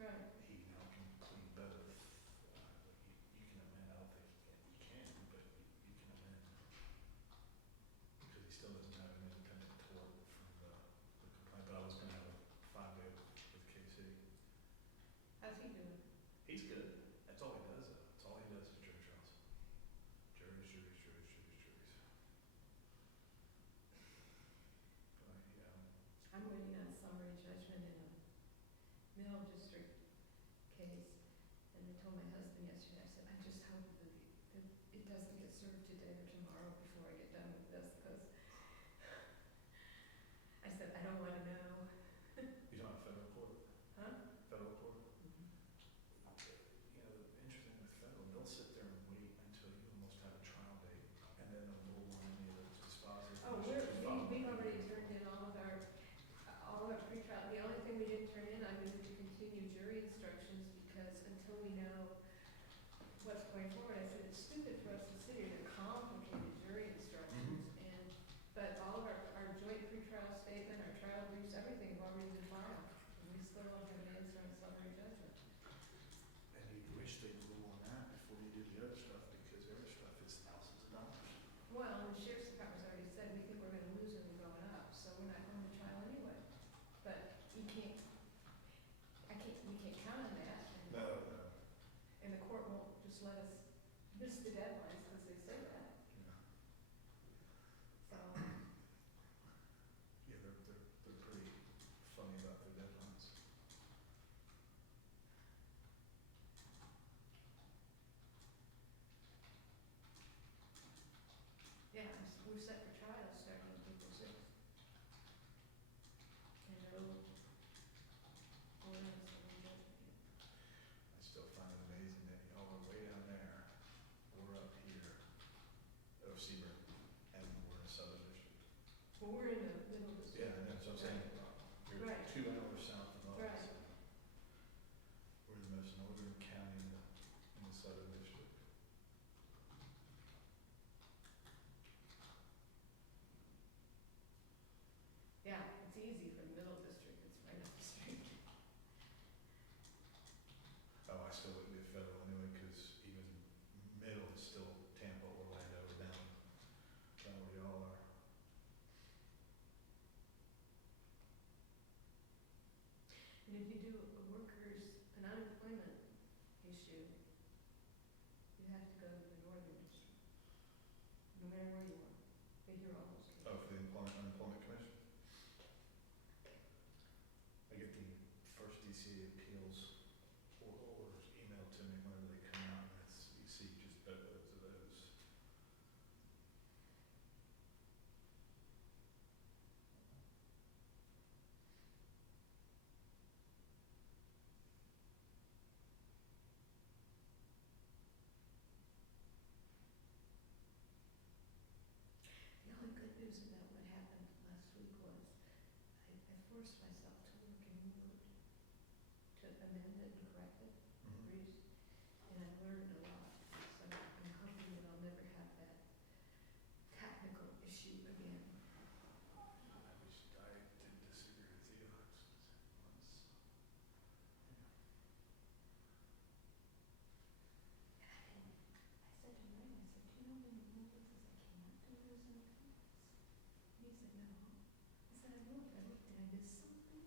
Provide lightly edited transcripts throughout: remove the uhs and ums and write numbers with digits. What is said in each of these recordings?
Right. He now can plead both. You can amend, I don't think you can, but you can amend. Because he still doesn't have an independent tort from the complaint, but I was gonna have a 5-day with KC. How's he doing? He's good. That's all he does. That's all he does is jury trials. Juries. But, yeah. I'm waiting on summary judgment in a middle district case, and I told my husband yesterday, I said, I just hope that it doesn't get served today or tomorrow before I get done with this, because I said, I don't want to know. You don't have federal court? Huh? Federal court? Mm-hmm. You know, the interesting with federal, they'll sit there and wait until you almost have a trial date, and then they'll rule on any of those dispositive. Oh, we've already turned in all of our pretrial. The only thing we didn't turn in, I moved to continue jury instructions, because until we know what's going forward, I said, it's stupid for us to sit here to complicated jury instructions. But all of our joint pretrial statement, our trial briefs, everything have already been filed. And we still don't have an answer on summary judgment. And you wish they'd rule on that before you do the other stuff, because the other stuff is thousands of dollars. Well, the sheriff's department's already said we think we're going to lose and we're going up, so we're not going to trial anyway. But we can't count on that. No. And the court won't just let us miss the deadlines since they say that. So, Yeah, they're pretty funny about their deadlines. yeah, we're set for trial starting on April 6th. And I still find it amazing that y'all are way down there, we're up here, Seaburn, and we're in the Southern District. well, we're in the middle of the Yeah, that's what I'm saying. You're Right. 2 hours south of us. Right. We're the most northern county in the Southern District. Yeah, it's easy for the middle district, it's right up the street. Oh, I still wouldn't be a federal anyway, because even middle is still Tampa, Orlando, down where y'all are. And if you do an unemployment issue, you have to go to the northern district, no matter where you are, but you're almost. Oh, for the Unemployment Commission? I get the first DCA appeals orders emailed to me whenever they come out, and you see just boatloads of those. The only good news about what happened last week was I forced myself to work in Word to amend it and correct it, briefs, and I learned a lot. So I'm hoping that I'll never have that technical issue again. I didn't disagree with you. I said to Ryan, I said, do you know when the rule is I cannot do those in appeals? And he said, no. I said, I looked and I missed something.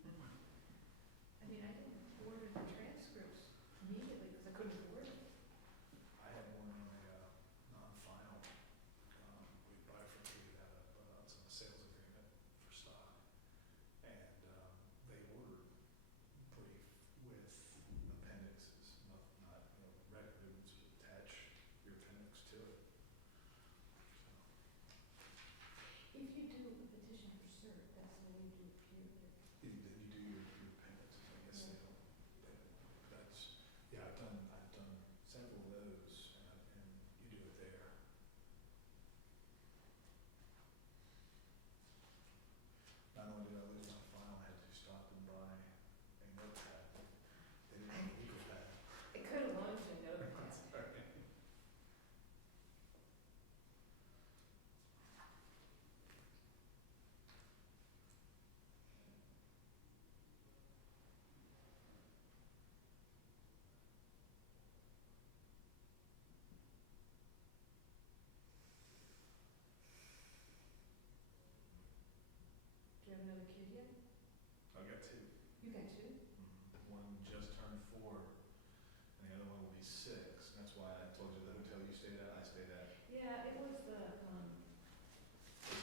That's why I told you the hotel you stayed at, I stayed at. Yeah, it was It's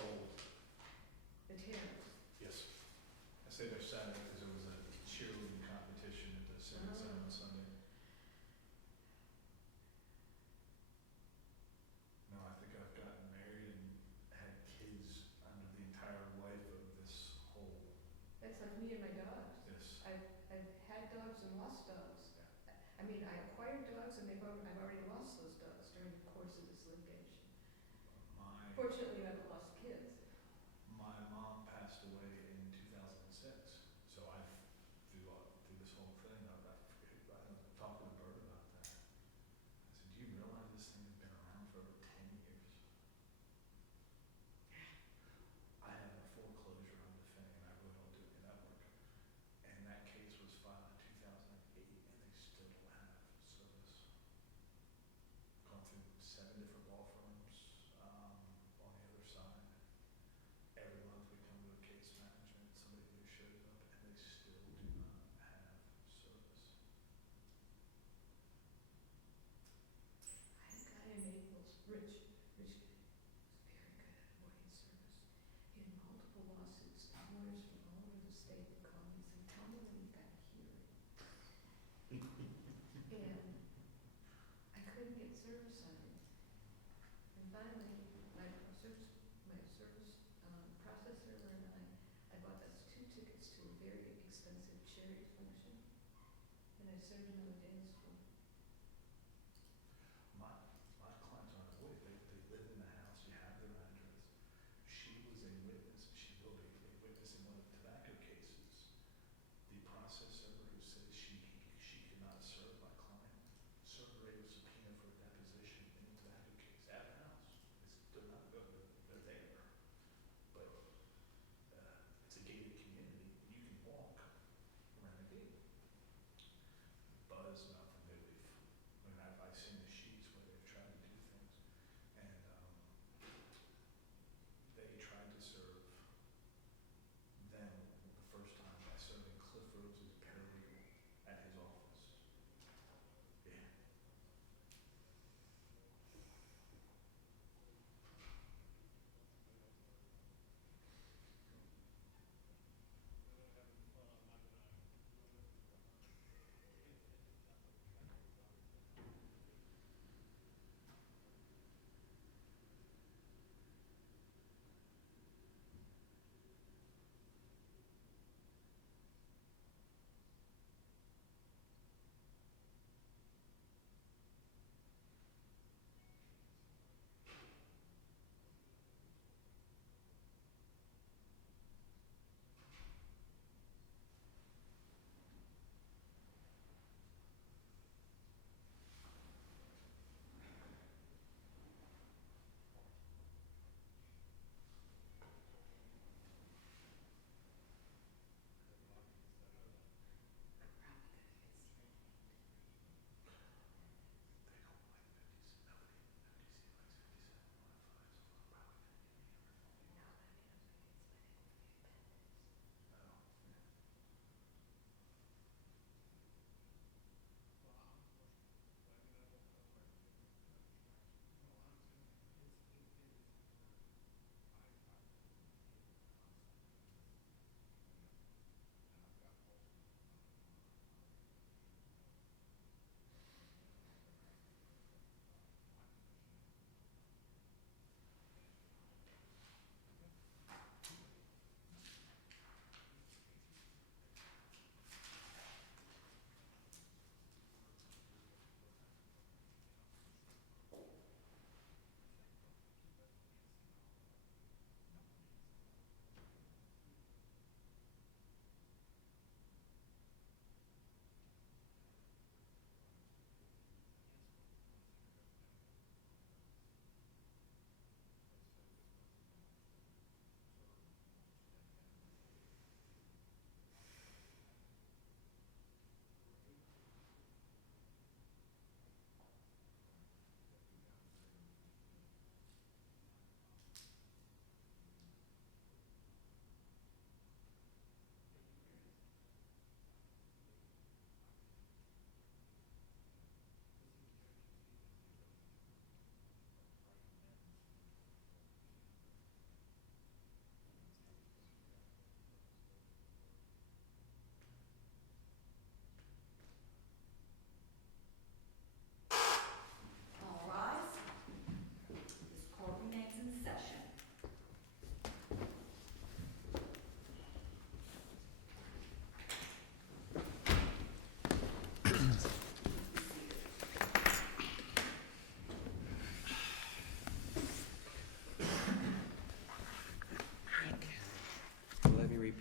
old. the Terrace. Yes. I stayed there Saturday because there was a cheerleading competition at the Civic Center on Sunday. No, I think I've gotten married and had kids under the entire life of this whole, That's like me and my dogs. this, I've had dogs and lost dogs. yeah. I mean, I acquired dogs and I've already lost those dogs during the course of this litigation. My, Fortunately, I haven't lost kids. my mom passed away in 2006, so I've, through this whole thing, I talked to Bert about that. I said, do you realize this thing has been around for over 10 years? I have a foreclosure on the thing, and I really don't do any of that work. And that case was filed in 2008, and they still don't have service. Gone through 7 different law firms on the other side. Every month we come to a case management, somebody new shows up, and they still do not have service. I had a guy in Naples, Rich guy, was very good at avoiding service. He had multiple lawsuits, lawyers from all over the state would call me and say, tell me when you've got a hearing. And I couldn't get service on him. And finally, my service processor and I bought us 2 tickets to a very expensive charity function, and I served him on the dance floor. My clients aren't avoided. They live in the house. You have their address. She was a witness. She will be a witness in one of the tobacco cases. The processor who said she could not serve my client served her a subpoena for a deposition in the tobacco case at the house. They're not good. They're there. But it's a gated community. You can walk around the gate. Buzz about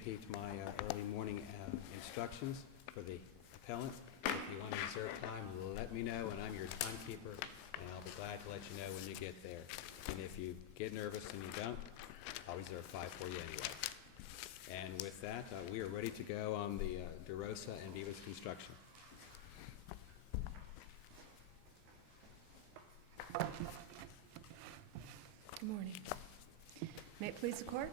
keep my early morning instructions for the appellant. If you want to reserve time, let me know, and I'm your timekeeper, and I'll be glad to let you know when you get there. And if you get nervous and you don't, I'll reserve 5 for you anyway. And with that, we are ready to go on the DeRosa and Beas construction. Good morning. May it please the court?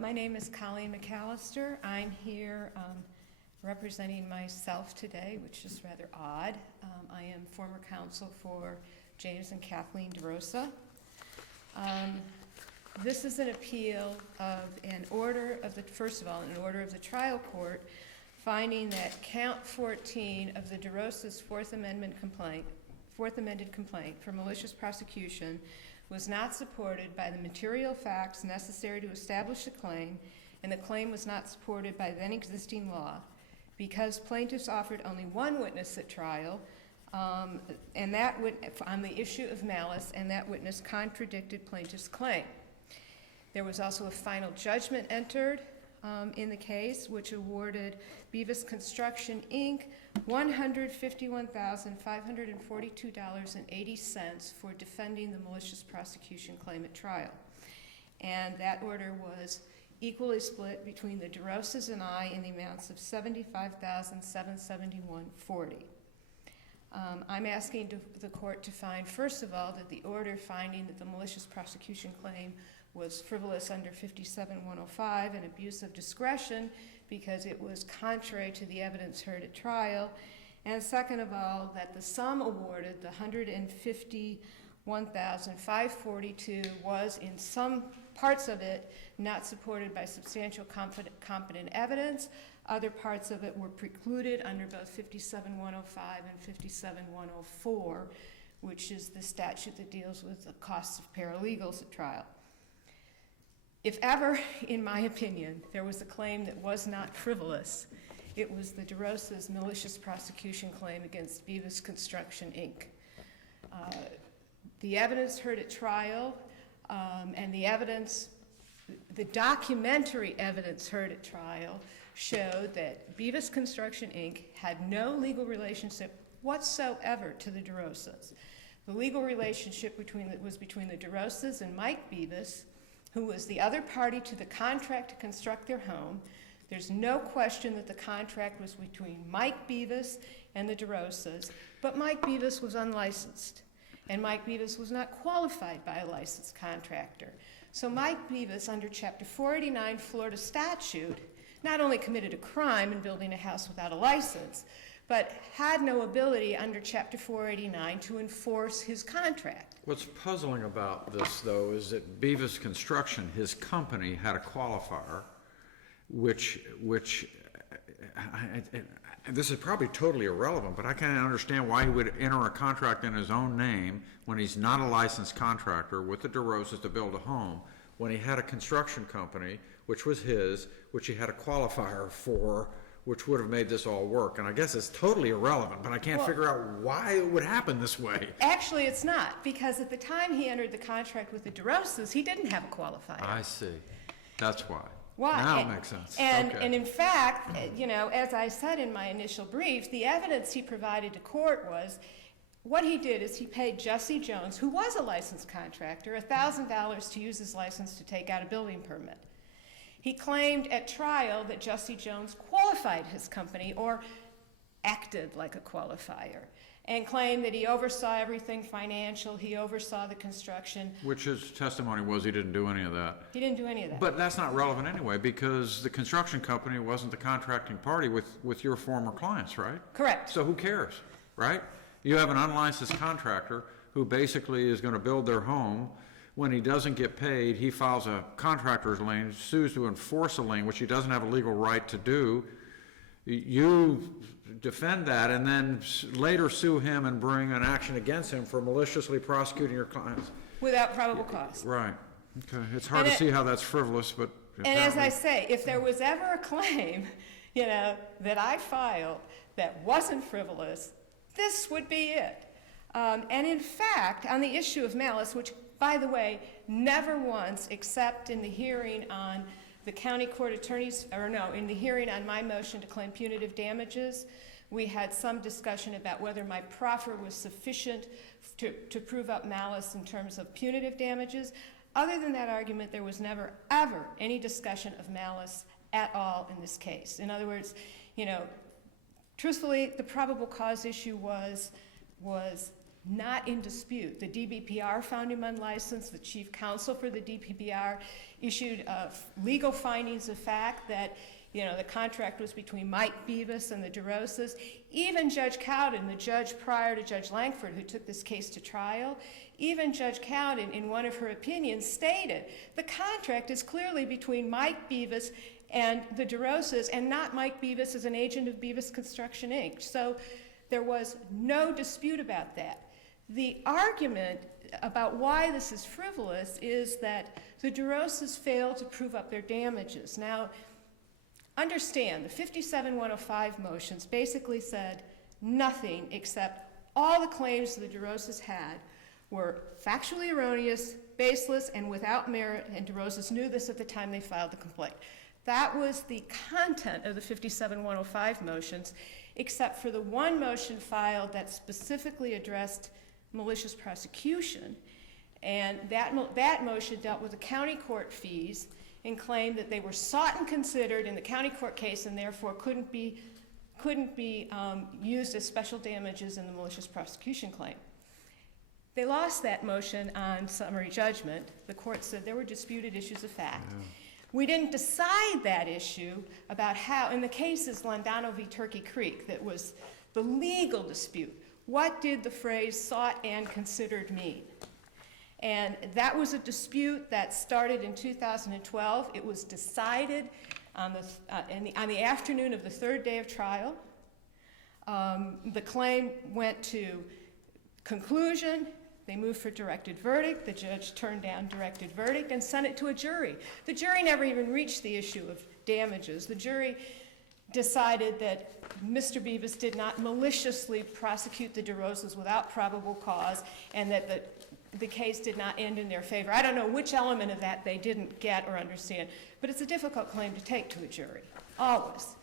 My name is Colleen McAllister. I'm here representing myself today, which is rather odd. I am former counsel for James and Kathleen DeRosa. This is an appeal of an order of the, first of all, an order of the trial court finding that count 14 of the DeRosa's Fourth Amended complaint for malicious prosecution was not supported by the material facts necessary to establish a claim, and the claim was not supported by then existing law because plaintiffs offered only one witness at trial, and that on the issue of malice, and that witness contradicted plaintiff's claim. There was also a final judgment entered in the case, which awarded Beas Construction, Inc. $151,542.80 for defending the malicious prosecution claim at trial. And that order was equally split between the DeRosas and I in the amounts of $75,771.40. I'm asking the court to find, first of all, that the order finding that the malicious prosecution claim was frivolous under 57-105 and abuse of discretion because it was contrary to the evidence heard at trial. And second of all, that the sum awarded, the $151,542, was in some parts of it not supported by substantial competent evidence. Other parts of it were precluded under both 57-105 and 57-104, which is the statute that deals with the costs of paralegals at trial. If ever, in my opinion, there was a claim that was not frivolous, it was the DeRosa's malicious prosecution claim against Beas Construction, Inc. The evidence heard at trial and the documentary evidence heard at trial showed that Beas Construction, Inc. had no legal relationship whatsoever to the DeRosas. The legal relationship was between the DeRosas and Mike Beas, who was the other party to the contract to construct their home. There's no question that the contract was between Mike Beas and the DeRosas, but Mike Beas was unlicensed, and Mike Beas was not qualified by a licensed contractor. So Mike Beas, under Chapter 489 Florida statute, not only committed a crime in building a house without a license, but had no ability under Chapter 489 to enforce his contract. What's puzzling about this, though, is that Beas Construction, his company, had a qualifier, which this is probably totally irrelevant, but I can't understand why he would enter a contract in his own name when he's not a licensed contractor with the DeRosas to build a home, when he had a construction company, which was his, which he had a qualifier for, which would have made this all work. And I guess it's totally irrelevant, but I can't figure out why it would happen this way. Actually, it's not, because at the time he entered the contract with the DeRosas, he didn't have a qualifier. I see. That's why. Why? Now it makes sense. And okay. in fact, as I said in my initial brief, the evidence he provided to court was, what he did is he paid Jesse Jones, who was a licensed contractor, $1,000 to use his license to take out a building permit. He claimed at trial that Jesse Jones qualified his company or acted like a qualifier, and claimed that he oversaw everything financial, he oversaw the construction. Which his testimony was he didn't do any of that. He didn't do any of that. But that's not relevant anyway, because the construction company wasn't the contracting party with your former clients, right? Correct. So who cares, right? You have an unlicensed contractor who basically is going to build their home. When he doesn't get paid, he files a contractor's lien, sues to enforce a lien, which he doesn't have a legal right to do. You defend that and then later sue him and bring an action against him for maliciously prosecuting your clients. Without probable cause. Right. Okay. It's hard to see how that's frivolous, but... And as I say, if there was ever a claim, that I filed that wasn't frivolous, this would be it. And in fact, on the issue of malice, which, by the way, never once, except in the hearing on the county court attorneys, or no, in the hearing on my motion to claim punitive damages, we had some discussion about whether my proffer was sufficient to prove up malice in terms of punitive damages. Other than that argument, there was never, ever any discussion of malice at all in this case. In other words, truthfully, the probable cause issue was not in dispute. The DBPR found him unlicensed. The chief counsel for the DBPR issued legal findings of fact that the contract was between Mike Beas and the DeRosas. Even Judge Cowden, the judge prior to Judge Langford, who took this case to trial, even Judge Cowden, in one of her opinions, stated the contract is clearly between Mike Beas and the DeRosas, and not Mike Beas as an agent of Beas Construction, Inc. So there was no dispute about that. The argument about why this is frivolous is that the DeRosas failed to prove up their damages. Now, understand, the 57105 motions basically said nothing except all the claims the DeRosas had were factually erroneous, baseless, and without merit, and DeRosas knew this at the time they filed the complaint. That was the content of the 57105 motions, except for the one motion filed that specifically addressed malicious prosecution, and that motion dealt with the county court fees and claimed that they were sought and considered in the county court case and therefore couldn't be used as special damages in the malicious prosecution claim. They lost that motion on summary judgment. The court said there were disputed issues of fact. Yeah. We didn't decide that issue about how, in the case is Landano v. Turkey Creek, that was the legal dispute. What did the phrase sought and considered mean? And that was a dispute that started in 2012. It was decided on the afternoon of the third day of trial. The claim went to conclusion. They moved for directed verdict. The judge turned down directed verdict and sent it to a jury. The jury never even reached the issue of damages. The jury decided that Mr. Beas did not maliciously prosecute the DeRosas without probable cause, and that the case did not end in their favor. I don't know which element of that they didn't get or understand, but it's a difficult claim to take to a jury, always.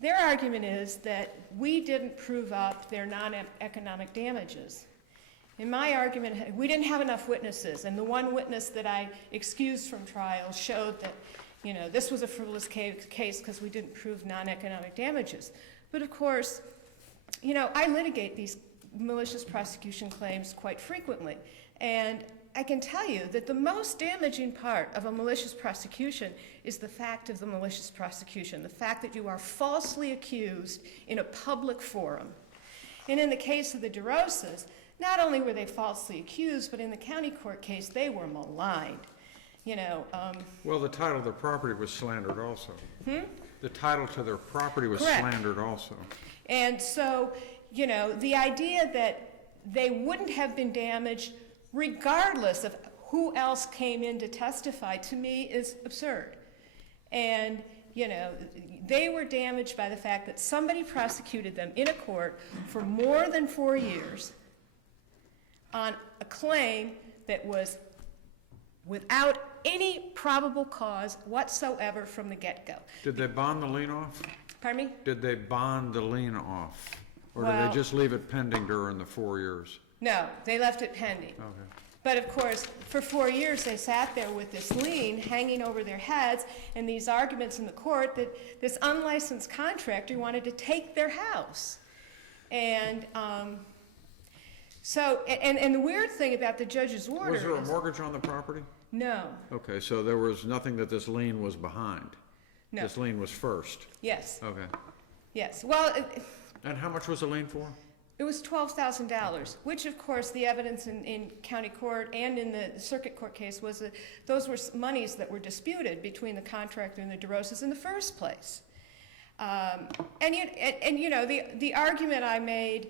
Their argument is that we didn't prove up their non-economic damages. In my argument, we didn't have enough witnesses, and the one witness that I excused from trial showed that this was a frivolous case because we didn't prove non-economic damages. But of course, I litigate these malicious prosecution claims quite frequently, and I can tell you that the most damaging part of a malicious prosecution is the fact of the malicious prosecution, the fact that you are falsely accused in a public forum. And in the case of the DeRosas, not only were they falsely accused, but in the county court case, they were maligned. Well, the title of their property was slandered also. The title to their property was Correct. Slandered also. And so, the idea that they wouldn't have been damaged regardless of who else came in to testify, to me, is absurd. And, they were damaged by the fact that somebody prosecuted them in a court for more than 4 years on a claim that was without any probable cause whatsoever from the get-go. Did they bond the lien off? Pardon me? Did they bond the lien off? Or did Well, they just leave it pending during the 4 years? No, they left it pending. Okay. But of course, for 4 years, they sat there with this lien hanging over their heads and these arguments in the court that this unlicensed contractor wanted to take their house. And and the weird thing about the judge's order Was there a is- mortgage on the property? No, Okay, so there was nothing that this lien was behind? no. This lien was first? Yes, Okay. yes. Well, And how much was the lien for? it was $12,000, which of course the evidence in county court and in the circuit court case was that those were monies that were disputed between the contractor and the DeRosas in the first place. The argument I made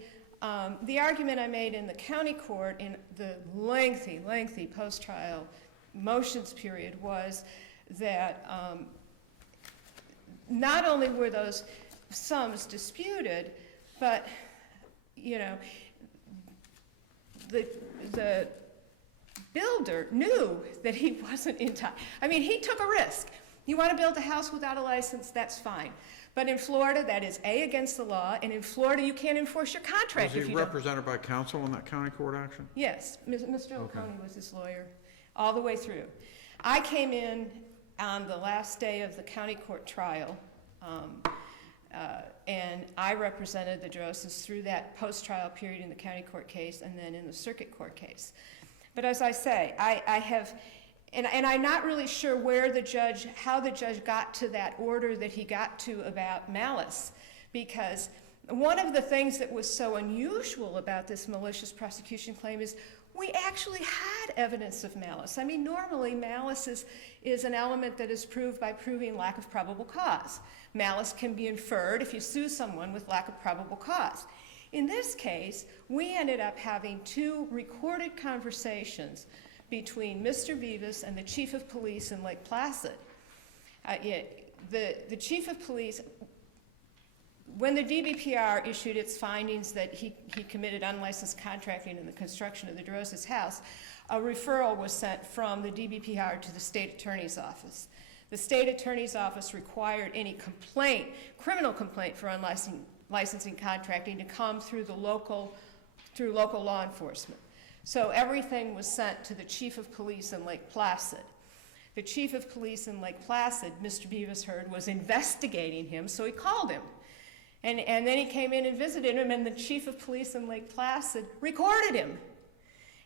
in the county court in the lengthy post-trial motions period was that not only were those sums disputed, but the builder knew that he wasn't in time. I mean, he took a risk. You want to build a house without a license, that's fine. But in Florida, that is A, against the law, and in Florida, you can't enforce your contract Was if he you don't. represented by counsel in that county court action? Yes, Mr. O'Coney was his lawyer all the way through. I came in on the last day of the county court trial, and I represented the DeRosas through that post-trial period in the county court case and then in the circuit court case. But as I say, I have, and I'm not really sure how the judge got to that order that he got to about malice, because one of the things that was so unusual about this malicious prosecution claim is we actually had evidence of malice. I mean, normally malice is an element that is proved by proving lack of probable cause. Malice can be inferred if you sue someone with lack of probable cause. In this case, we ended up having 2 recorded conversations between Mr. Beas and the chief of police in Lake Placid. The chief of police, when the DBPR issued its findings that he committed unlicensed contracting in the construction of the DeRosas house, a referral was sent from the DBPR to the state attorney's office. The state attorney's office required any criminal complaint for unlicensing contracting to come through local law enforcement. So everything was sent to the chief of police in Lake Placid. The chief of police in Lake Placid, Mr. Beas heard, was investigating him, so he called him. And then he came in and visited him, and the chief of police in Lake Placid recorded him.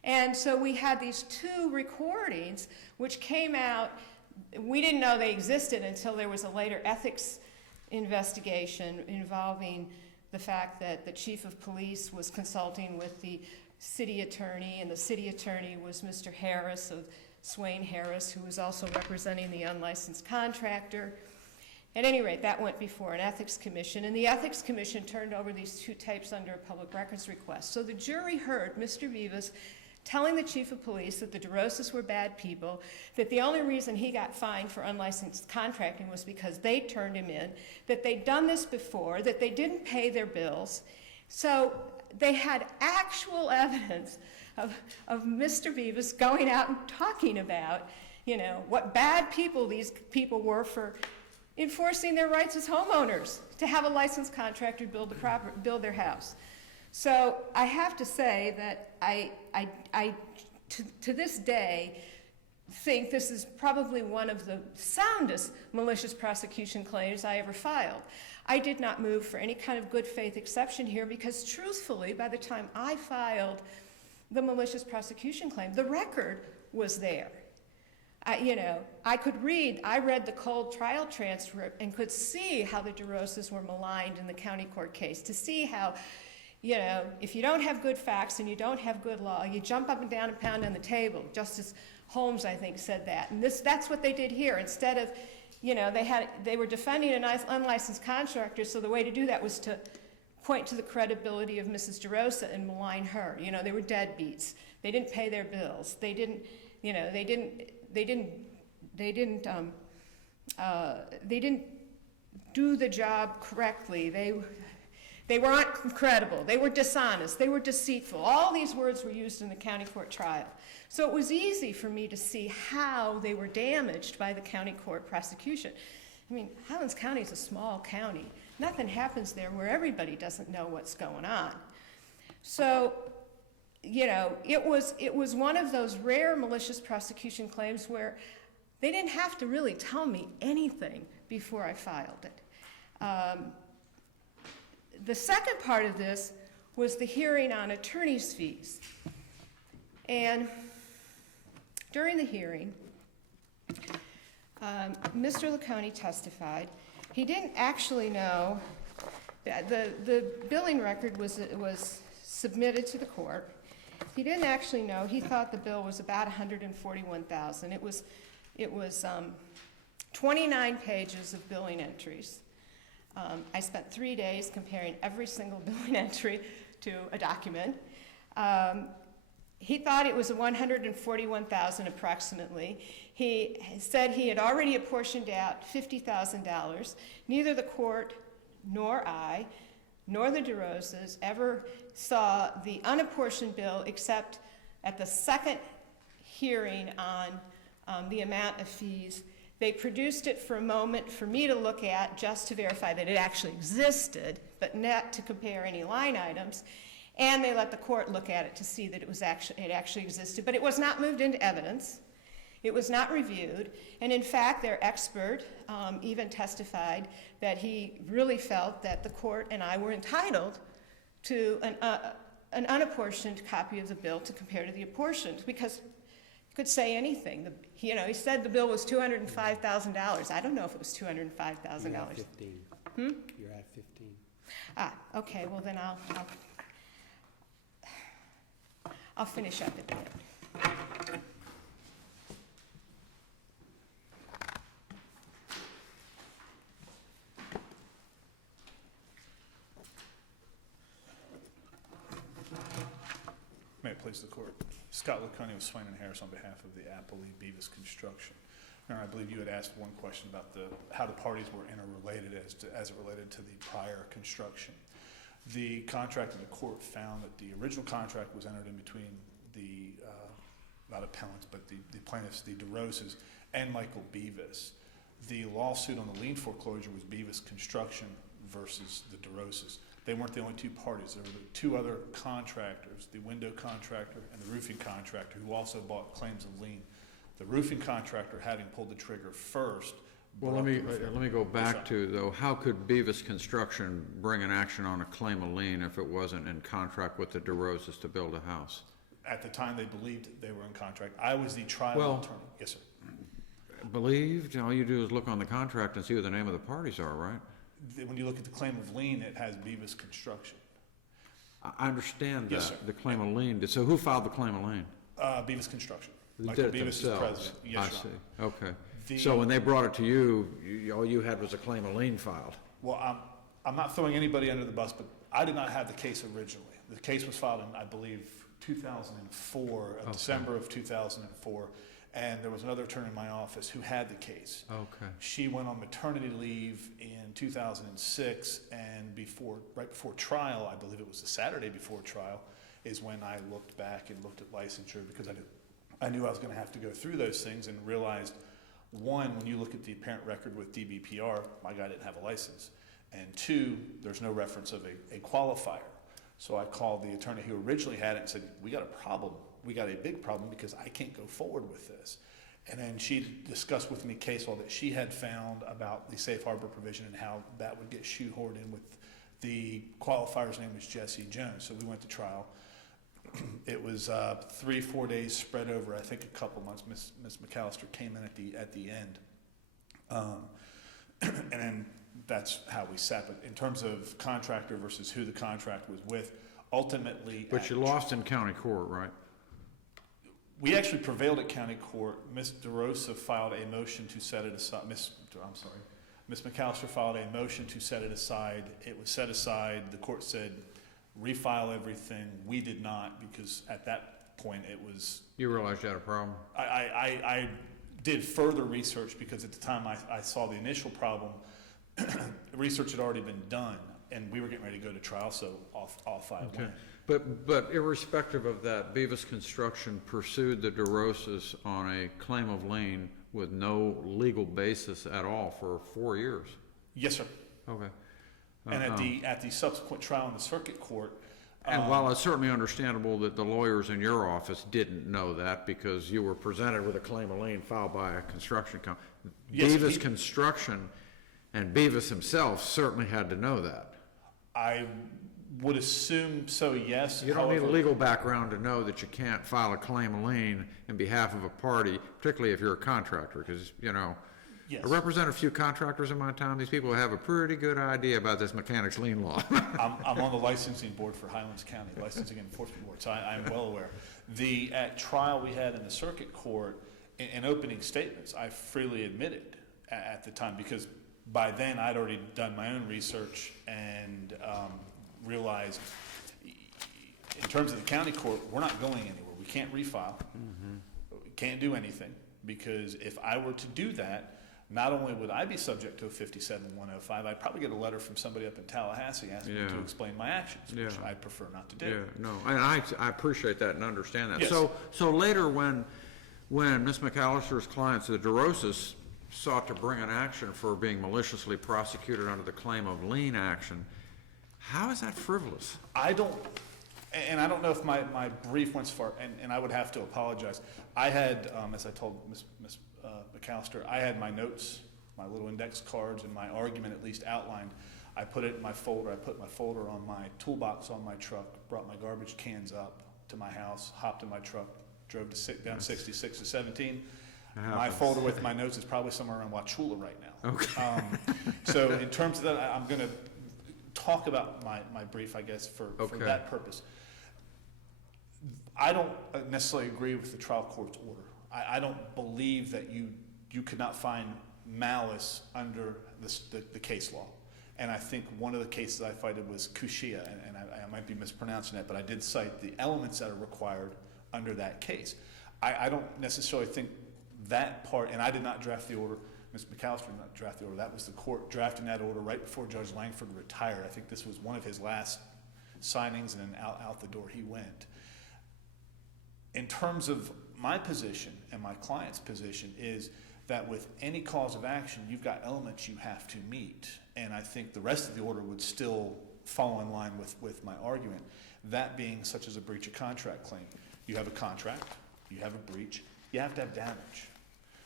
And so we had these 2 recordings which came out. We didn't know they existed until there was a later ethics investigation involving the fact that the chief of police was consulting with the city attorney, and the city attorney was Mr. Harris of Swain Harris, who was also representing the unlicensed contractor. At any rate, that went before an ethics commission, and the ethics commission turned over these 2 tapes under a public records request. So the jury heard Mr. Beas telling the chief of police that the DeRosas were bad people, that the only reason he got fined for unlicensed contracting was because they turned him in, that they'd done this before, that they didn't pay their bills. So they had actual evidence of Mr. Beas going out and talking about, what bad people these people were for enforcing their rights as homeowners to have a licensed contractor build their house. So I have to say that I to this day, think this is probably one of the soundest malicious prosecution claims I ever filed. I did not move for any kind of good faith exception here because truthfully, by the time I filed the malicious prosecution claim, the record was there. I read the cold trial transcript and could see how the DeRosas were maligned in the county court case, to see how, if you don't have good facts and you don't have good law, you jump up and down and pound on the table. Justice Holmes, I think, said that. And that's what they did here. Instead of, they were defending an unlicensed contractor, so the way to do that was to point to the credibility of Mrs. DeRosa and malign her. They were deadbeats. They didn't pay their bills. They didn't do the job correctly. They weren't credible. They were dishonest. They were deceitful. All these words were used in the county court trial. So it was easy for me to see how they were damaged by the county court prosecution. I mean, Highlands County is a small county. Nothing happens there where everybody doesn't know what's going on. So, it was one of those rare malicious prosecution claims where they didn't have to really tell me anything before I filed it. The second part of this was the hearing on attorney's fees. And during the hearing, Mr. Laconte testified. He didn't actually know that the billing record was submitted to the court. He didn't actually know. He thought the bill was about $141,000. It was 29 pages of billing entries. I spent 3 days comparing every single billing entry to a document. He thought it was $141,000 approximately. He said he had already apportioned out $50,000. Neither the court nor I nor the DeRosas ever saw the unapportioned bill except at the second hearing on the amount of fees. They produced it for a moment for me to look at just to verify that it actually existed, but not to compare any line items. And they let the court look at it to see that it actually existed, but it was not moved into evidence. It was not reviewed, and in fact, their expert even testified that he really felt that the court and I were entitled to an unapportioned copy of the bill to compare to the apportioned, because he could say anything. He said the bill was $205,000. I don't know if it was $205,000. You're at 15. You're at 15. Ah, okay, well then I'll finish up at the end. May it please the court. Scott Laconi with Swain and Harris on behalf of the Appellee Beas Construction. Now, I believe you had asked one question about how the parties were interrelated as it related to the prior construction. The contract in the court found that the original contract was entered in between the, not appellants, but the plaintiffs, the DeRoses, and Michael Beas. The lawsuit on the lien foreclosure was Beas Construction versus the DeRoses. They weren't the only two parties. There were two other contractors, the window contractor and the roofing contractor, who also bought claims of lien. The roofing contractor, having pulled the trigger first. Well, let me go back to, though, how could Beas Construction bring an action on a claim of lien if it wasn't in contract with the DeRoses to build a house? At the time, they believed they were in contract. I was the trial attorney. Yes, sir. Believed? All you do is look on the contract and see what the name of the parties are, right? When you look at the claim of lien, it has Beas Construction. I understand that, Yes, sir. the claim of lien. So who filed the claim of lien? Beas Construction. They Michael did it Beas is themselves. president. Yes, I Your see. Honor. Okay. So when they brought it to you, all you had was a claim of lien filed. Well, I'm not throwing anybody under the bus, but I did not have the case originally. The case was filed in, I believe, 2004, Okay. December of 2004, and there was another attorney in my office who had the case. Okay. She went on maternity leave in 2006, and right before trial, I believe it was the Saturday before trial, is when I looked back and looked at licensure, because I knew I was going to have to go through those things, and realized, one, when you look at the apparent record with DBPR, my guy didn't have a license, and two, there's no reference of a qualifier. So I called the attorney who originally had it and said, we got a problem. We got a big problem because I can't go forward with this. And then she discussed with me case law that she had found about the safe harbor provision and how that would get shoehorned in with the qualifier's name was Jesse Jones. So we went to trial. It was 3-4 days spread over, I think, a couple months. Ms. McAllister came in at the end. And then that's how we sat. But in terms of contractor versus who the contract was with, ultimately... But you lost in county court, right? We actually prevailed at county court. Ms. DeRosa filed a motion to set it aside. Ms. McAllister filed a motion to set it aside. It was set aside. The court said, refile everything. We did not, because at that point it was... You realized you had a problem? I did further research, because at the time I saw the initial problem. Research had already been done, and we were getting ready to go to trial, so all five went. But irrespective of that, Beas Construction pursued the DeRosas on a claim of lien with no legal basis at all for 4 years. Yes, sir. Okay. And at the subsequent trial in the circuit court. And while it's certainly understandable that the lawyers in your office didn't know that because you were presented with a claim of lien filed by a construction company, Beas Construction and Beas himself certainly had to know that. I would assume so, yes. You don't need a legal background to know that you can't file a claim of lien in behalf of a party, particularly if you're a contractor, because, yes. I represent a few contractors in my town. These people have a pretty good idea about this mechanics lien law. I'm on the licensing board for Highlands County, licensing and enforcement board, so I'm well aware. At trial we had in the circuit court, in opening statements, I freely admitted at the time, because by then I'd already done my own research and realized, in terms of the county court, we're not going anywhere. We can't refile. We can't do anything, because if I were to do that, not only would I be subject to a 57-105, I'd probably get a letter from somebody up in Tallahassee asking me to explain my actions, which I prefer not to do. Yeah, no, and I appreciate that and understand that. Yes. So later when when Ms. McAllister's clients, the DeRosas, sought to bring an action for being maliciously prosecuted under the claim of lien action, how is that frivolous? I don't know if my brief went so far, and I would have to apologize. I had, as I told Ms. McAllister, I had my notes, my little index cards, and my argument at least outlined. I put it in my folder. I put my folder on my toolbox on my truck, brought my garbage cans up to my house, hopped in my truck, drove down 66 to 17. My folder with my notes is probably somewhere around Wauchula right now. Okay. So in terms of that, I'm going to talk about my brief, I guess, for that purpose. I don't necessarily agree with the trial court's order. I don't believe that you could not find malice under the case law. And I think one of the cases I cited was Kushia, and I might be mispronouncing that, but I did cite the elements that are required under that case. I don't necessarily think that part, and I did not draft the order. Ms. McAllister did not draft the order. That was the court drafting that order right before Judge Langford retired. I think this was one of his last signings, and then out the door he went. In terms of my position and my client's position is that with any cause of action, you've got elements you have to meet. And I think the rest of the order would still fall in line with my argument, that being such as a breach of contract claim. You have a contract, you have a breach, you have to have damage.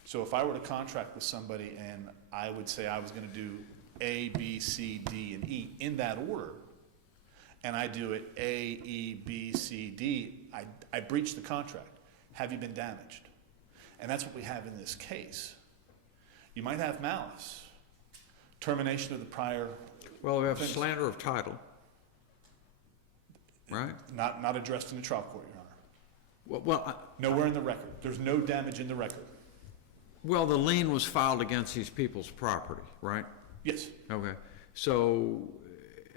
So if I were to contract with somebody and I would say I was going to do A, B, C, D, and E in that order, and I do it A, E, B, C, D, I breach the contract. Have you been damaged? And that's what we have in this case. You might have malice, termination of the prior. Well, we have slander of title, right? Not addressed in the trial court, Your Honor. Well, nowhere in the record. There's no damage in the record. well, the lien was filed against these people's property, right? Yes. Okay, so,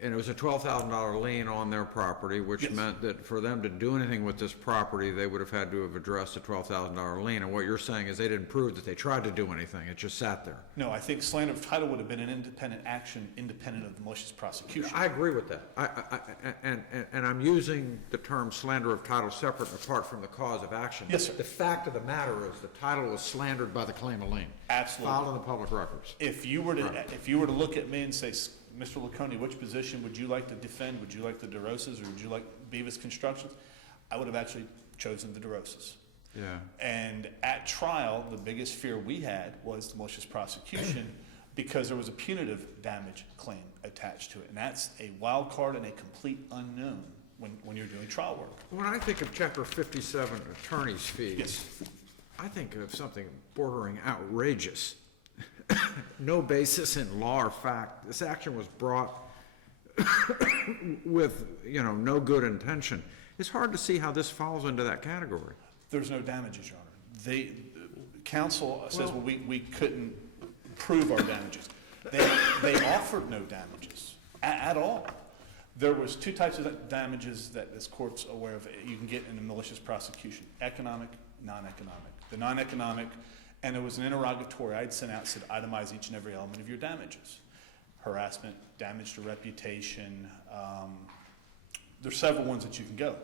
and it was a $12,000 lien on their property, which Yes. meant that for them to do anything with this property, they would have had to have addressed the $12,000 lien. And what you're saying is they didn't prove that they tried to do anything, it just sat there. No, I think slander of title would have been an independent action, independent of the malicious prosecution. I agree with that. And I'm using the term slander of title separate and apart from the cause of action. Yes, sir. The fact of the matter is the title was slandered by the claim of lien. Absolutely. Filed in the public records. If you were to Right. if you were to look at me and say, Mr. Laconte, which position would you like to defend? Would you like the DeRosas or would you like Beas Constructions? I would have actually chosen the DeRosas. Yeah. And at trial, the biggest fear we had was the malicious prosecution because there was a punitive damage claim attached to it. And that's a wild card and a complete unknown when you're doing trial work. When I think of Chapter 57 attorney's fees, Yes. I think of something bordering outrageous. No basis in law or fact. This action was brought with, no good intention. It's hard to see how this falls into that category. There's no damages, Your Honor. Counsel says, well, we couldn't prove our damages. They offered no damages at all. There was two types of damages that this court's aware of you can get in a malicious prosecution: economic, non-economic. The non-economic, and it was an interrogatory I'd sent out, said itemize each and every element of your damages: harassment, damage to reputation. There's several ones that you can go.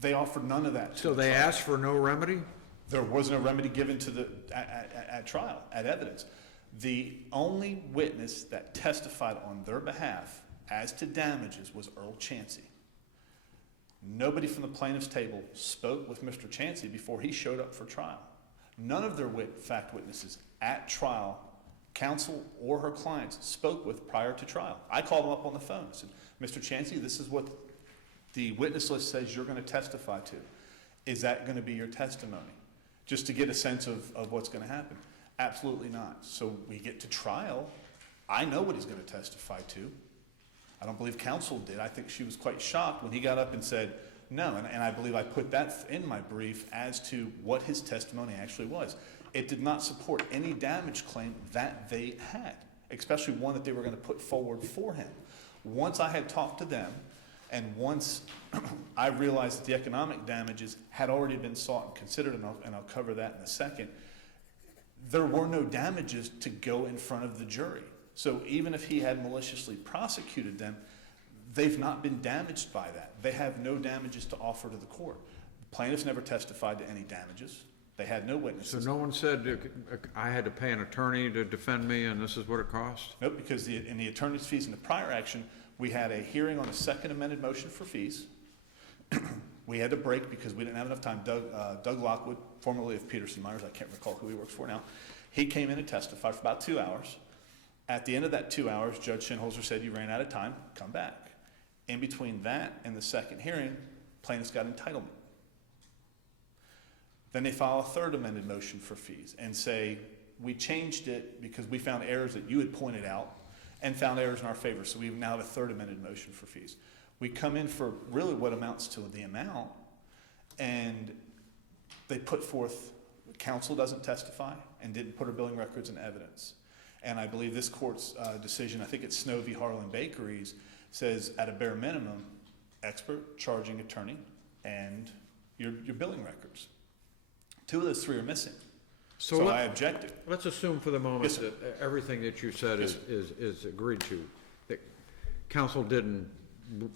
They offered none of that. So they asked for no remedy? There was no remedy given to at trial, at evidence. The only witness that testified on their behalf as to damages was Earl Chansey. Nobody from the plaintiff's table spoke with Mr. Chansey before he showed up for trial. None of their fact witnesses at trial, counsel or her clients, spoke with prior to trial. I called them up on the phone and said, Mr. Chansey, this is what the witness list says you're going to testify to. Is that going to be your testimony? Just to get a sense of what's going to happen. Absolutely not. So we get to trial. I know what he's going to testify to. I don't believe counsel did. I think she was quite shocked when he got up and said no. And I believe I put that in my brief as to what his testimony actually was. It did not support any damage claim that they had, especially one that they were going to put forward for him. Once I had talked to them, and once I realized that the economic damages had already been sought and considered, and I'll cover that in a second, there were no damages to go in front of the jury. So even if he had maliciously prosecuted them, they've not been damaged by that. They have no damages to offer to the court. Plaintiffs never testified to any damages. They had no So witnesses. no one said I had to pay an attorney to defend me and this is what it cost? Nope, because in the attorney's fees in the prior action, we had a hearing on a second amended motion for fees. We had to break because we didn't have enough time. Doug Lockwood, formerly of Peterson Myers, I can't recall who he works for now, he came in and testified for about 2 hours. At the end of that 2 hours, Judge Shinholzer said, you ran out of time, come back. In between that and the second hearing, plaintiffs got entitlement. Then they file a third amended motion for fees and say, we changed it because we found errors that you had pointed out and found errors in our favor. So we now have a third amended motion for fees. We come in for really what amounts to the amount, and they put forth, counsel doesn't testify and didn't put her billing records in evidence. And I believe this court's decision, I think it's Snow v. Harlan Bakeries, says at a bare minimum, expert, charging attorney, and your billing records. 2 of those 3 are missing. So I objected. Let's assume for the moment Yes, sir. that everything that you said Yes, is agreed to, that counsel didn't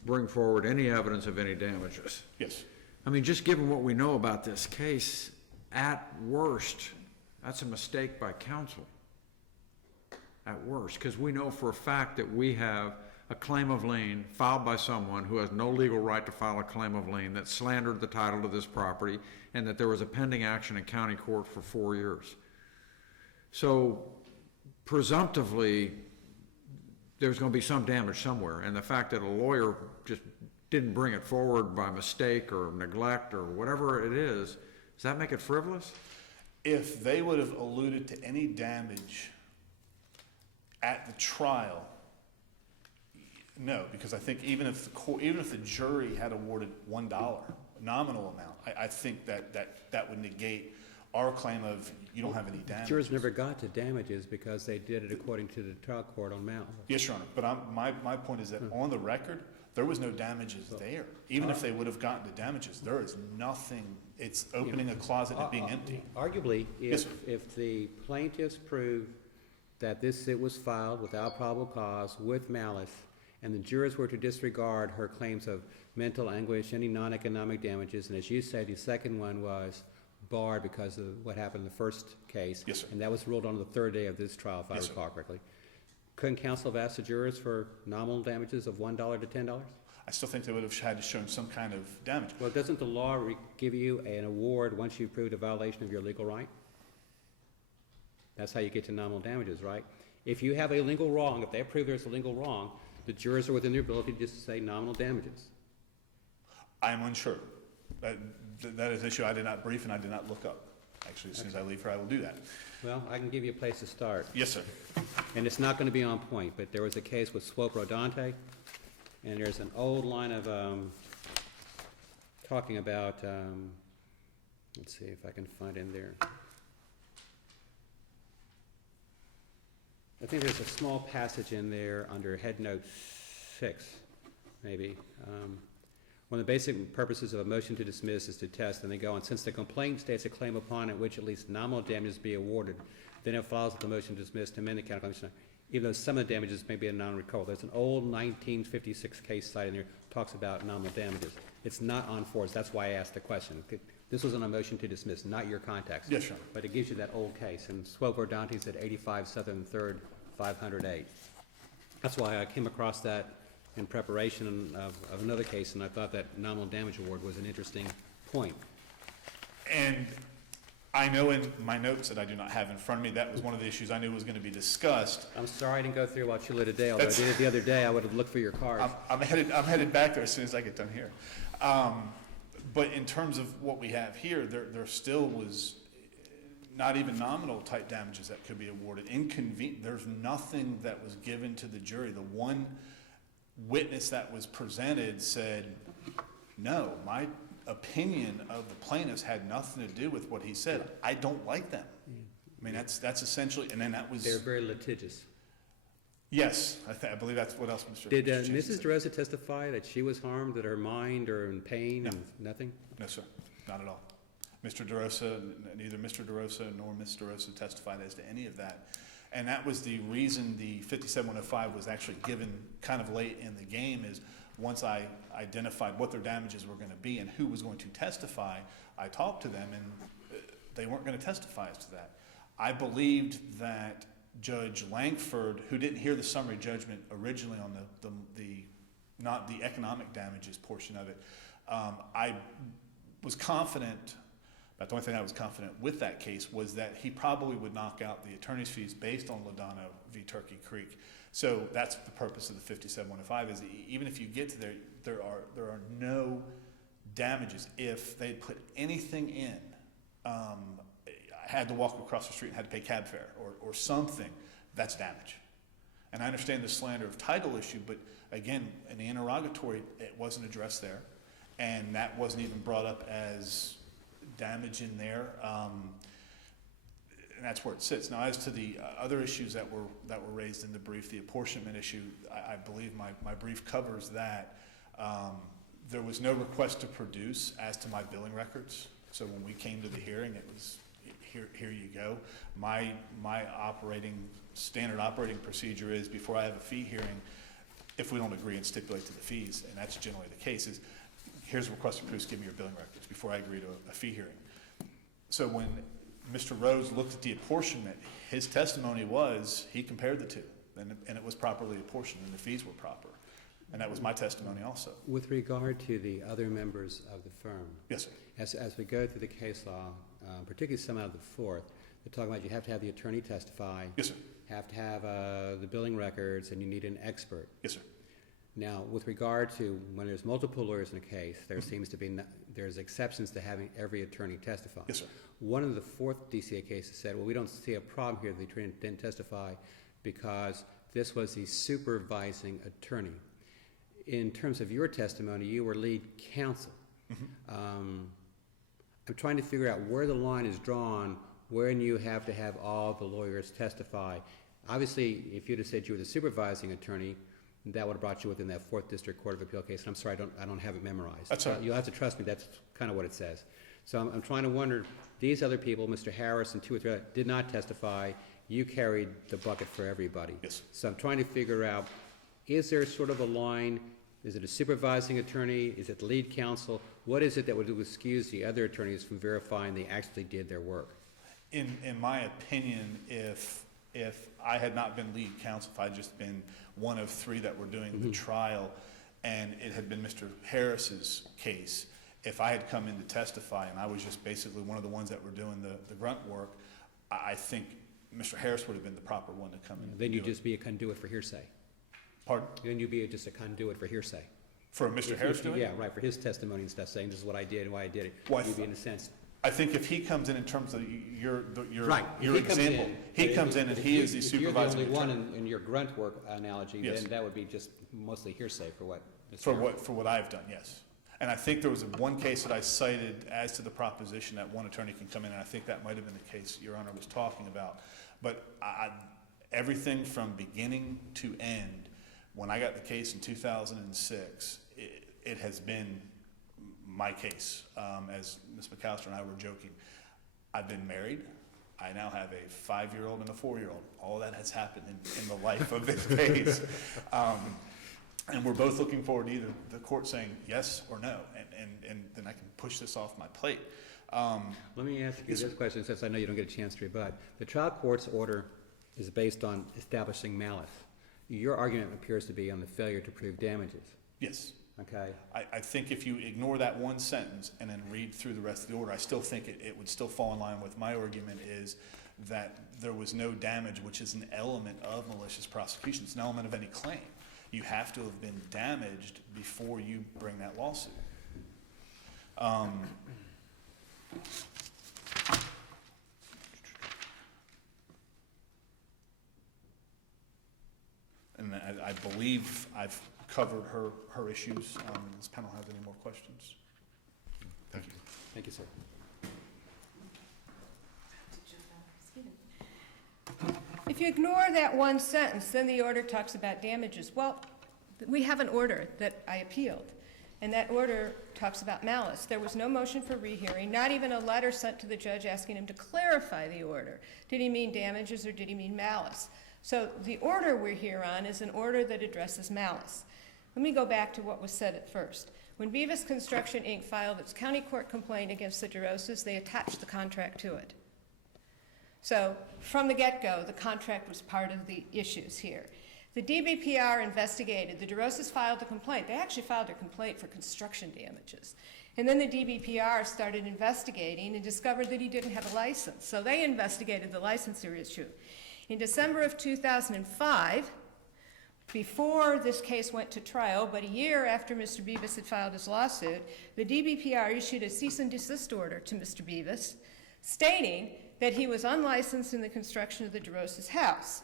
bring forward any evidence of any damages. Yes. I mean, just given what we know about this case, at worst, that's a mistake by counsel. At worst, because we know for a fact that we have a claim of lien filed by someone who has no legal right to file a claim of lien that slandered the title to this property, and that there was a pending action in county court for 4 years. So presumptively, there's going to be some damage somewhere, and the fact that a lawyer just didn't bring it forward by mistake or neglect or whatever it is, does that make it frivolous? If they would have alluded to any damage at the trial, no, because I think even if the jury had awarded $1, nominal amount, I think that would negate our claim of you don't have any damage. Jurors never got to damages because they did it according to the trial court on Mount. Yes, Your Honor, but my point is that on the record, there was no damages there. Even if they would have gotten the damages, there is nothing. It's opening a closet and being empty. Arguably, Yes, if the plaintiffs prove that it was filed without probable cause, with malice, and the jurors were to disregard her claims of mental anguish, any non-economic damages, and as you say, the second one was barred because of what happened in the first case. Yes, sir. And that was ruled on the third day of this trial, if I Yes, sir. recall correctly. Couldn't counsel have asked the jurors for nominal damages of $1 to $10? I still think they would have had to show some kind of damage. Well, doesn't the law give you an award once you've proved a violation of your legal right? That's how you get to nominal damages, right? If you have a legal wrong, if they prove there's a legal wrong, the jurors are within their ability to just say nominal damages. I'm unsure. That is an issue I did not brief and I did not look up. Actually, as soon as I leave here, I will do that. Well, I can give you a place to start. Yes, sir. And it's not going to be on point, but there was a case with Swope Rodante, and there's an old line of talking about, let's see if I can find in there. I think there's a small passage in there under head note 6, maybe. One of the basic purposes of a motion to dismiss is to test, and they go on, since the complaint states a claim upon it which at least nominal damages be awarded, then it follows that the motion to dismiss to amend the county commission, even though some of the damages may be a non-recoverable. There's an old 1956 case cited in there, talks about nominal damages. It's not on force, that's why I asked the question. This was on a motion to dismiss, not your context. Yes, sir. But it gives you that old case, and Swope Rodante's at 85 Southern 3rd, 508. That's why I came across that in preparation of another case, and I thought that nominal damage award was an interesting point. And I know in my notes that I do not have in front of me, that was one of the issues I knew was going to be discussed. I'm sorry I didn't go through what you lit today, although I That's- did it the other day, I would have looked for your cards. I'm headed back there as soon as I get done here. But in terms of what we have here, there still was not even nominal type damages that could be awarded. There's nothing that was given to the jury. The one witness that was presented said, no, my opinion of the plaintiffs had nothing to do with what he said. I don't like them. I mean, that's essentially, and then that was. They're very litigious. Yes, I believe that's what else Mr. Did Chancellor Mrs. said. DeRosa testify that she was harmed, that her mind or in pain No. and nothing? No, sir, not at all. Mr. DeRosa, neither Mr. DeRosa nor Ms. DeRosa testified as to any of that. And that was the reason the 57105 was actually given kind of late in the game, is once I identified what their damages were going to be and who was going to testify, I talked to them, and they weren't going to testify as to that. I believed that Judge Langford, who didn't hear the summary judgment originally on the not the economic damages portion of it, I was confident, but the only thing I was confident with that case was that he probably would knock out the attorney's fees based on Lodano v. Turkey Creek. So that's the purpose of the 5715, is even if you get to there are no damages. If they put anything in, I had to walk across the street and had to pay cab fare or something, that's damage. And I understand the slander of title issue, but again, in the interrogatory, it wasn't addressed there. And that wasn't even brought up as damage in there. And that's where it sits. Now, as to the other issues that were raised in the brief, the apportionment issue, I believe my brief covers that. There was no request to produce as to my billing records. So when we came to the hearing, it was, here you go. My standard operating procedure is, before I have a fee hearing, if we don't agree and stipulate to the fees, and that's generally the case, is here's a request to produce, give me your billing records before I agree to a fee hearing. So when Mr. Rose looked at the apportionment, his testimony was he compared the two, and it was properly apportioned, and the fees were proper. And that was my testimony also. With regard to the other members of the firm. Yes, sir. As we go through the case law, particularly some out of the fourth, they're talking about you have to have the attorney testify. Yes, sir. Have to have the billing records, and you need an expert. Yes, sir. Now, with regard to when there's multiple lawyers in a case, there seems to be there's exceptions to having every attorney testify. Yes, sir. One of the fourth DCA cases said, well, we don't see a problem here that the attorney didn't testify because this was the supervising attorney. In terms of your testimony, you were lead counsel. I'm trying to figure out where the line is drawn when you have to have all the lawyers testify. Obviously, if you'd have said you were the supervising attorney, that would have brought you within that 4th District Court of Appeal case. And I'm sorry, I don't have it memorized. That's all right. You'll have to trust me, that's kind of what it says. So I'm trying to wonder, these other people, Mr. Harris and 2 or 3, did not testify. You carried the bucket for everybody. Yes. So I'm trying to figure out, is there sort of a line? Is it a supervising attorney? Is it lead counsel? What is it that would excuse the other attorneys from verifying they actually did their work? In my opinion, if I had not been lead counsel, if I'd just been one of 3 that were doing the trial, and it had been Mr. Harris's case, if I had come in to testify and I was just basically one of the ones that were doing the grunt work, I think Mr. Harris would have been the proper one to come in. Then you'd just be a conduit for hearsay. Pardon? Then you'd be just a conduit for hearsay. For Mr. Harris doing it? Yeah, right, for his testimony and stuff, saying this is what I did and why I did it. Well, You'd be in a sense. I think if he comes in terms of your Right. your example, he comes in and he is the supervising If you're the only attorney. one in your grunt work analogy, Yes. then that would be just mostly hearsay for what? For what I've done, yes. And I think there was one case that I cited as to the proposition that one attorney can come in, and I think that might have been the case Your Honor was talking about. But everything from beginning to end, when I got the case in 2006, it has been my case. As Ms. McAllister and I were joking, I've been married. I now have a 5-year-old and a 4-year-old. All that has happened in the life of this case. And we're both looking forward to either the court saying yes or no, and then I can push this off my plate. Let me ask you this question, since I know you don't get a chance to rebut. The trial court's order is based on establishing malice. Your argument appears to be on the failure to prove damages. Yes. Okay. I think if you ignore that one sentence and then read through the rest of the order, I still think it would still fall in line with my argument is that there was no damage, which is an element of malicious prosecution. It's an element of any claim. You have to have been damaged before you bring that lawsuit. And I believe I've covered her issues. Does this panel have any more questions? Thank you. Thank you, sir. If you ignore that one sentence, then the order talks about damages. Well, we have an order that I appealed, and that order talks about malice. There was no motion for rehearing, not even a letter sent to the judge asking him to clarify the order. Did he mean damages or did he mean malice? So the order we're here on is an order that addresses malice. Let me go back to what was said at first. When Beas Construction, Inc. filed its county court complaint against the DeRosas, they attached the contract to it. So from the get-go, the contract was part of the issues here. The DBPR investigated. The DeRosas filed a complaint. They actually filed a complaint for construction damages. And then the DBPR started investigating and discovered that he didn't have a license. So they investigated the licensure issue. In December of 2005, before this case went to trial, but a year after Mr. Beas had filed his lawsuit, the DBPR issued a cease and desist order to Mr. Beas, stating that he was unlicensed in the construction of the DeRosas house.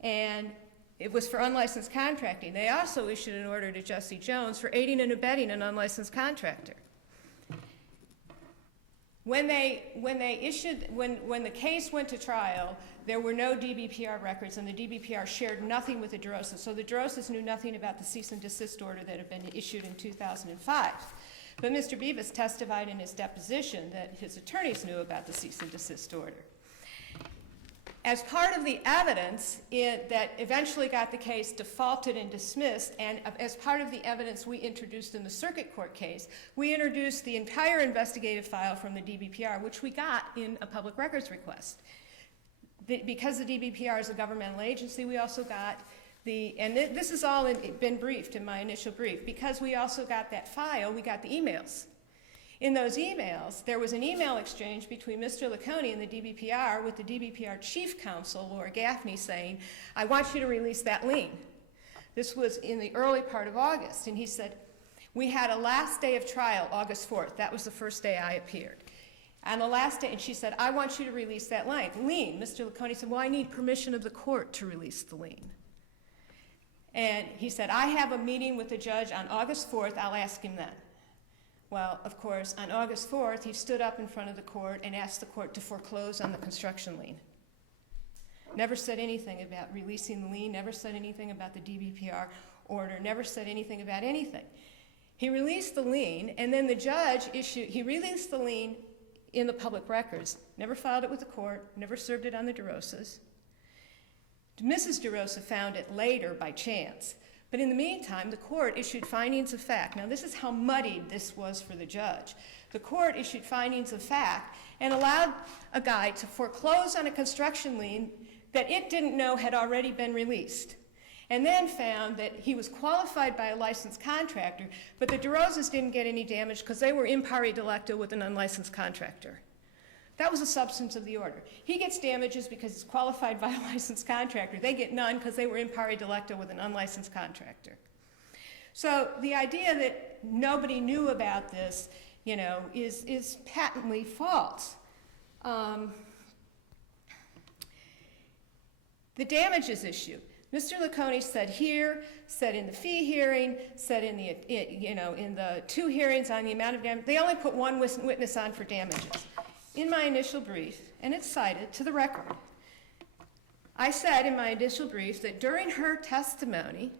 And it was for unlicensed contracting. They also issued an order to Jesse Jones for aiding and abetting an unlicensed contractor. When the case went to trial, there were no DBPR records, and the DBPR shared nothing with the DeRosas. So the DeRosas knew nothing about the cease and desist order that had been issued in 2005. But Mr. Beas testified in his deposition that his attorneys knew about the cease and desist order. As part of the evidence that eventually got the case defaulted and dismissed, and as part of the evidence we introduced in the circuit court case, we introduced the entire investigative file from the DBPR, which we got in a public records request. Because the DBPR is a governmental agency, we also got this has all been briefed in my initial brief, because we also got that file, we got the emails. In those emails, there was an email exchange between Mr. Laconey and the DBPR with the DBPR chief counsel, Laura Gaffney, saying, I want you to release that lien. This was in the early part of August, and he said, we had a last day of trial, August 4th. That was the first day I appeared. On the last day, and she said, I want you to release that lien. Mr. Laconey said, well, I need permission of the court to release the lien. And he said, I have a meeting with the judge on August 4th. I'll ask him then. Well, of course, on August 4th, he stood up in front of the court and asked the court to foreclose on the construction lien. Never said anything about releasing the lien, never said anything about the DBPR order, never said anything about anything. He released the lien, and then the judge he released the lien in the public records, never filed it with the court, never served it on the DeRosas. Mrs. DeRosa found it later by chance. But in the meantime, the court issued findings of fact. Now, this is how muddied this was for the judge. The court issued findings of fact and allowed a guy to foreclose on a construction lien that it didn't know had already been released, and then found that he was qualified by a licensed contractor, but the DeRosas didn't get any damage because they were in pari delicto with an unlicensed contractor. That was the substance of the order. He gets damages because he's qualified by a licensed contractor. They get none because they were in pari delicto with an unlicensed contractor. So the idea that nobody knew about this, is patently false. The damages issue. Mr. Laconey said here, said in the fee hearing, said in the two hearings on the amount of damage. They only put one witness on for damages. In my initial brief, and it's cited to the record, I said in my initial brief that during her testimony,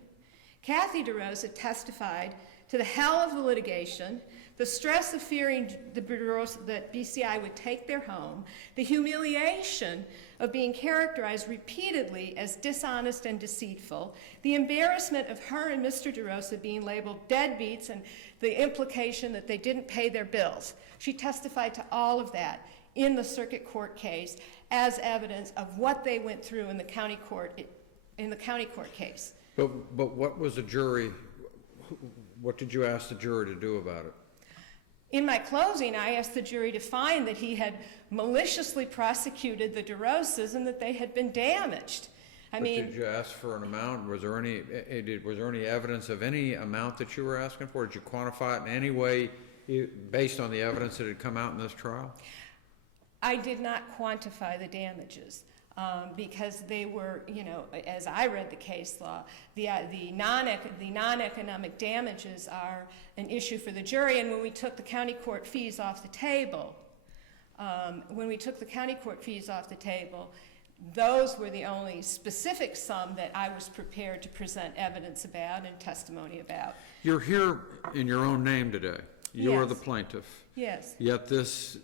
Kathy DeRosa testified to the hell of the litigation, the stress of fearing that BCI would take their home, the humiliation of being characterized repeatedly as dishonest and deceitful, the embarrassment of her and Mr. DeRosa being labeled deadbeats, and the implication that they didn't pay their bills. She testified to all of that in the circuit court case as evidence of what they went through in the county court case. But what was the jury, what did you ask the jury to do about it? In my closing, I asked the jury to find that he had maliciously prosecuted the DeRosas and that they had been damaged. Did you ask for an amount? Was there any evidence of any amount that you were asking for? Did you quantify it in any way based on the evidence that had come out in this trial? I did not quantify the damages because they were, as I read the case law, the non-economic damages are an issue for the jury. And when we took the county court fees off the table, those were the only specific sum that I was prepared to present evidence about and testimony about. You're here in your own name today. You are Yes. the plaintiff. Yes. Yet this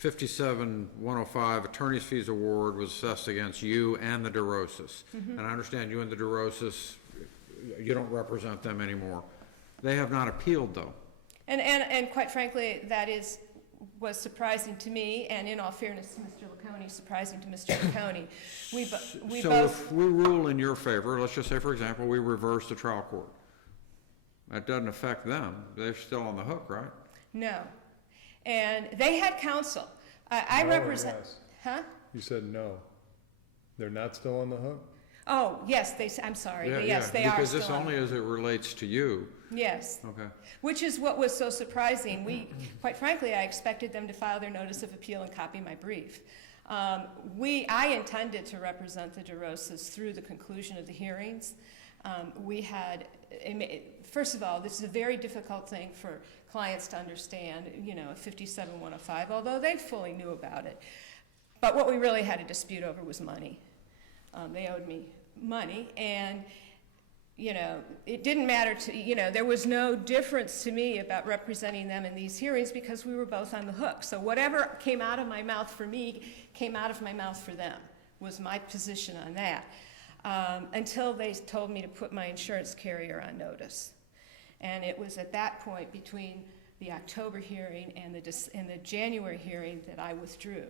$57,105 attorney's fees award was assessed against you and the DeRosas. Mm-hmm. And I understand you and the DeRosas you don't represent them anymore. They have not appealed, though. And quite frankly, that was surprising to me, and in all fairness to Mr. Laconi, surprising to Mr. Laconi. We So both, if we rule in your favor, let's just say, for example, we reverse the trial court. That doesn't affect them. They're still on the hook, right? no. And they had counsel. I No or represent, yes? huh? You said no. They're not still on the hook? Oh, yes, I'm sorry, Yeah, yes, yeah, they are because still this on. only as it relates to you. Yes, Okay. which is what was so surprising. Quite frankly, I expected them to file their notice of appeal and copy my brief. I intended to represent the DeRosas through the conclusion of the hearings. First of all, this is a very difficult thing for clients to understand, 57-105, although they fully knew about it. But what we really had a dispute over was money. They owed me money, and it didn't matter to, there was no difference to me about representing them in these hearings because we were both on the hook. So whatever came out of my mouth for me came out of my mouth for them, was my position on that, until they told me to put my insurance carrier on notice. And it was at that point, between the October hearing and the January hearing, that I withdrew,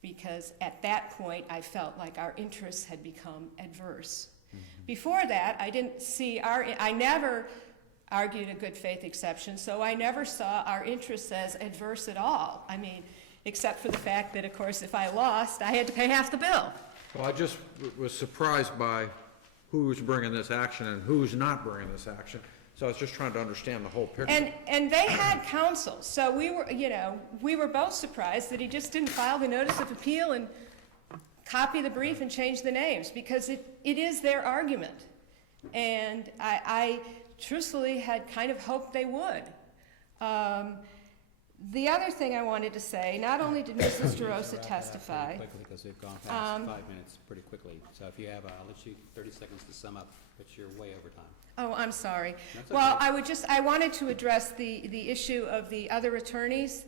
because at that point I felt like our interests had become adverse. Before that, I never argued a good faith exception, so I never saw our interests as adverse at all. I mean, except for the fact that, of course, if I lost, I had to pay half the bill. Well, I just was surprised by who's bringing this action and who's not bringing this action. So I was just trying to understand the whole picture. And they had counsel, so we were both surprised that he just didn't file the notice of appeal and copy the brief and change the names, because it is their argument. And I truthfully had kind of hoped they would. The other thing I wanted to say, not only did Mrs. DeRosa testify. Quickly, because we've gone past 5 minutes pretty quickly. So if you have, I'll let you 30 seconds to sum up, but you're way over time. Oh, I'm sorry. That's Well, okay. I wanted to address the issue of the other attorneys.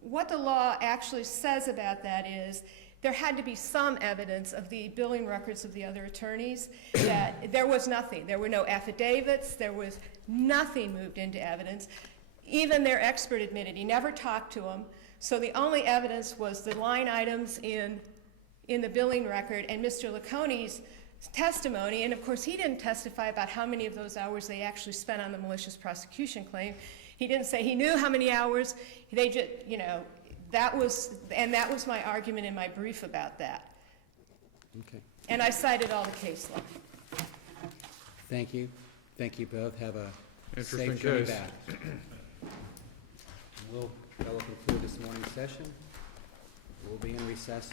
What the law actually says about that is there had to be some evidence of the billing records of the other attorneys. That there was nothing. There were no affidavits. There was nothing moved into evidence. Even their expert admitted he never talked to them. So the only evidence was the line items in the billing record and Mr. Laconi's testimony. And of course, he didn't testify about how many of those hours they actually spent on the malicious prosecution claim. He didn't say he knew how many hours. They just, that was my argument in my brief about that. Okay. And I cited all the case law. Thank you. Thank you both. Have a Interesting safe journey case. back. That will conclude this morning's session. We'll be in recess